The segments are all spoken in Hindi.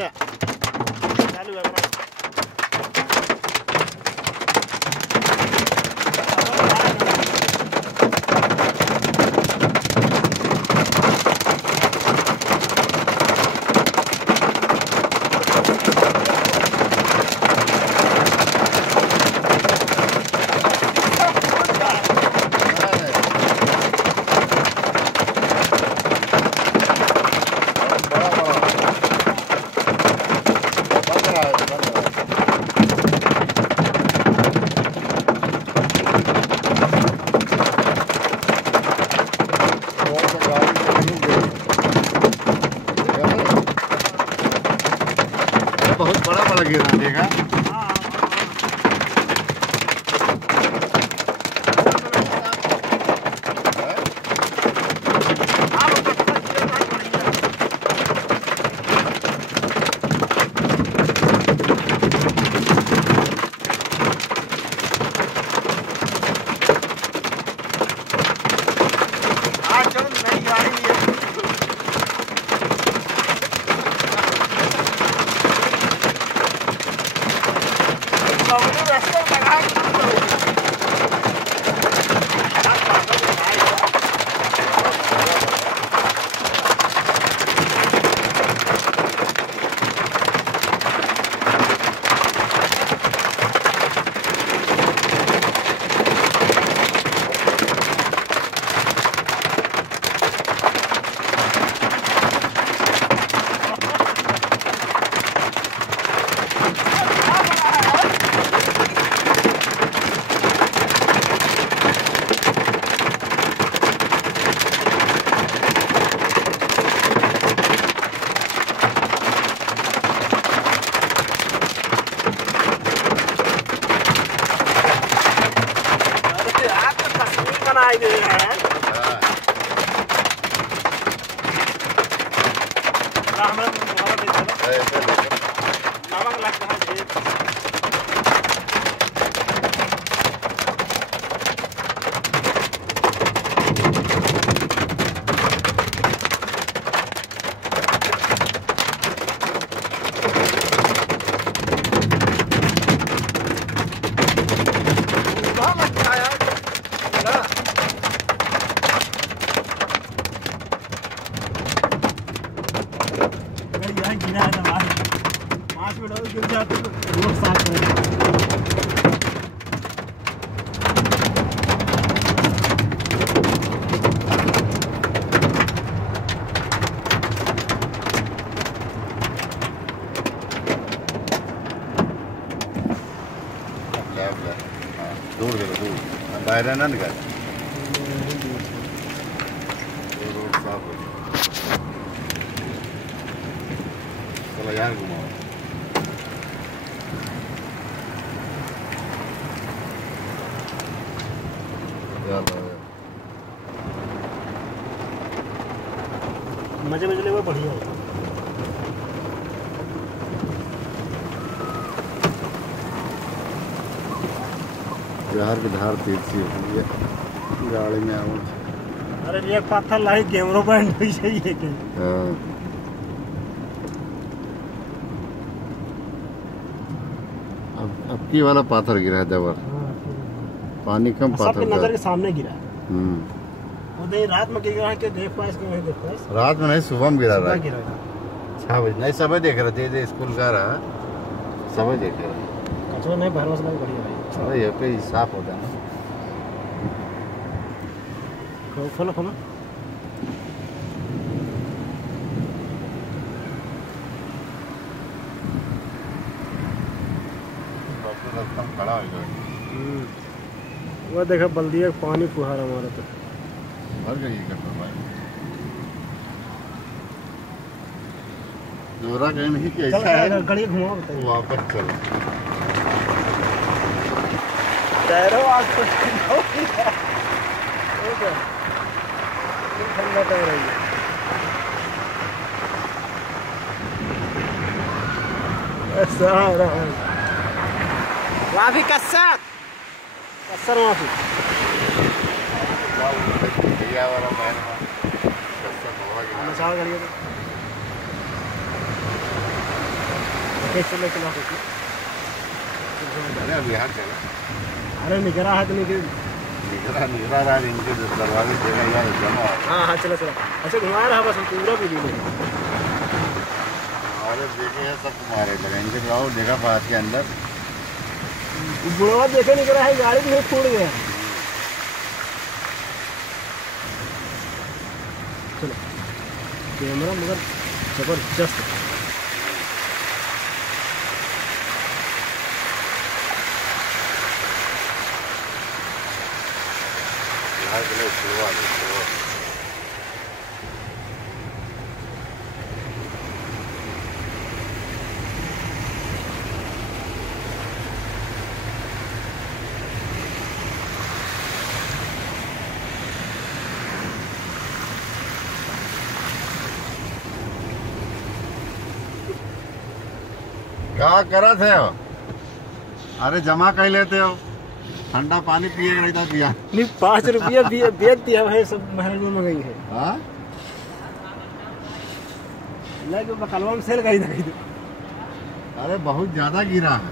ले चालू है बहुत बड़ा बड़ा गिरा देगा। दूर बाहर ना निकाल रोड साफ हो चलो यार घुमाओ मजे मजे ले वो बढ़िया है। बिहार की धार तेज सी होती है गाड़ी में आओ। अरे एक पत्थर लाई कैमरा पॉइंट भी सही है कि हाँ अब की वाला पाथर गिरा है जबर। पानी कम पाथर सबके नजर के सामने गिरा है। वो नहीं रात में गिरा के देख पाए इसको नहीं देख पाए। रात में नहीं सुबह में गिरा रहा है। 6 बजे नहीं सब देख रहे थे स्कूल का रहा सब देख रहे कचरा नहीं भरवा से बढ़िया भाई। अरे ये पे साफ होता है ना। खोलो खोलो खड़ा हो गया। वो देखा बल्दिया पानी फुहारा हमारा तो भर गई गटर भाई। जोरा कहीं नहीं कि ऐसा है गाड़ी घुमाओ बताइए वापस चलो टायरों आज तो ठंडा टायर है ऐसा रहा माफी कसर माफी वाला मसाला गाड़ी चलो चलो अरे अब यहाँ चला अरे निकरा है तो निकरा रहा इनके दरवाजे जगह यार जमा हाँ हाँ चलो चलो अच्छा घुमा रहा बस पूरा भी नहीं अरे देखे हैं सब तुम्हारे लगा इनके जाओ देखा बात के अंदर बुढ़वा देखे नहीं करा है गाड़ी भी छोड़ गया चलो कैमरा मगर जबरदस्त क्या करा थे हो? अरे जमा कर लेते हो ठंडा पानी पिए नहीं था पिया नहीं 5 रुपया बेच दिया भाई सब महल में मंगाई है हाँ लगे बकलवा में सेल करी थी अरे बहुत ज्यादा गिरा है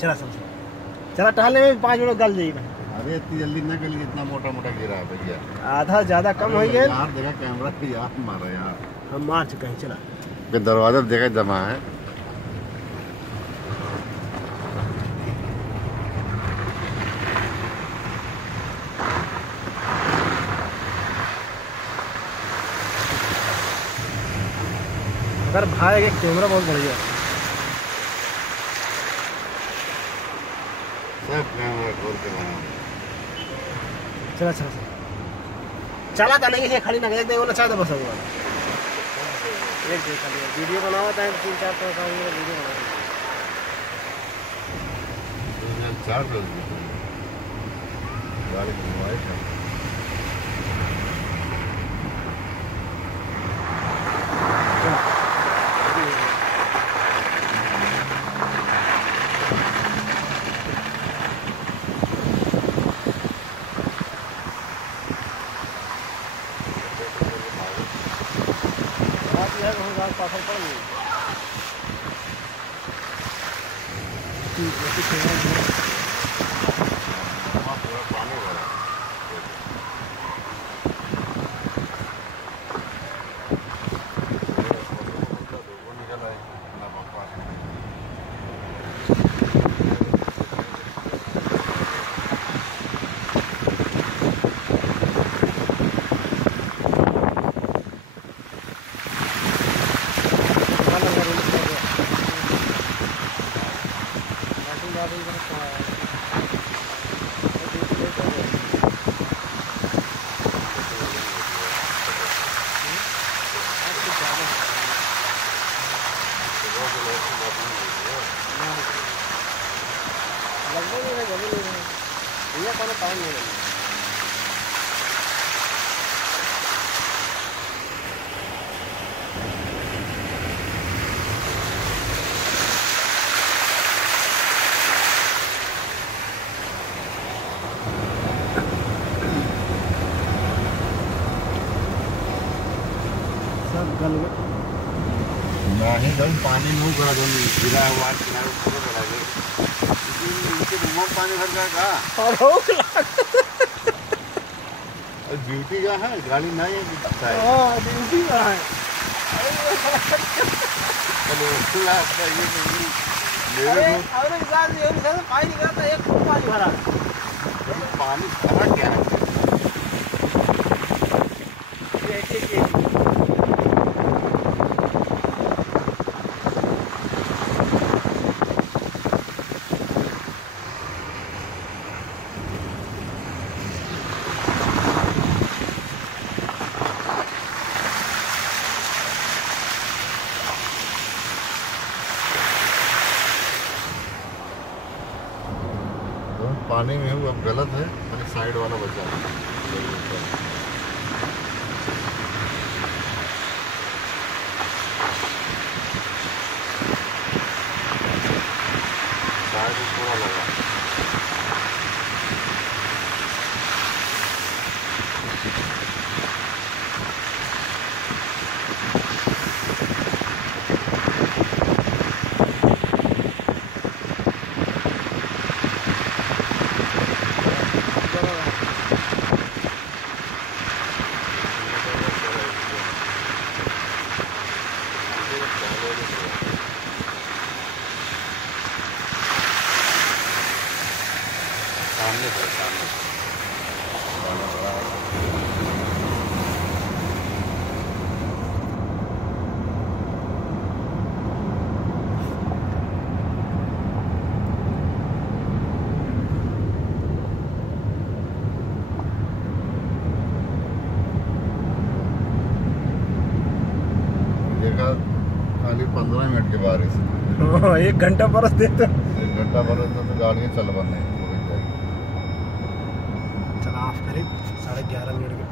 चला सब चला टहलने में 5 मिनट गल जाएगा अरे इतनी जल्दी न गली इतना मोटा मोटा गिरा है भैया आधा ज्यादा कम हो गया यार देखा कैमरा यार मारा यार हम मार चुके हैं चला दरवाजा देखा जमा है अगर भाई एक कैमरा बहुत बढ़िया सब कैमरा खोल के बना चला चला चला था नहीं है खाली ना एक देखो अच्छा था बस एक देखा लिया वीडियो बनावा था 3-4 वीडियो बना 4 लोग गाड़ी घुमाए थे पाथर पड़ गई लगभग नहीं है जमीन नहीं है भैया कोनो टाइम नहीं है सब गल नहीं भाई पानी नहीं करा दो गिरा हुआ किनारे पूरा करा दे नीचे घुमाओ पानी भर जाएगा और ड्यूटी का है गाड़ी नहीं है हां ड्यूटी का है चलो खुला है ये मेरे को और इंसान ये पानी निकलता एक फुट पानी भरा पानी भरा क्या है ये पानी में हूँ अब गलत है मैंने साइड वाला बचा साइड पूरा लगा देखा खाली 15 मिनट के बारिश। 1 घंटा बरस दे तो 1 घंटा बरस तो गाड़ियाँ चल बंद नहीं। चला ऑफ करे 11:30 मिनट के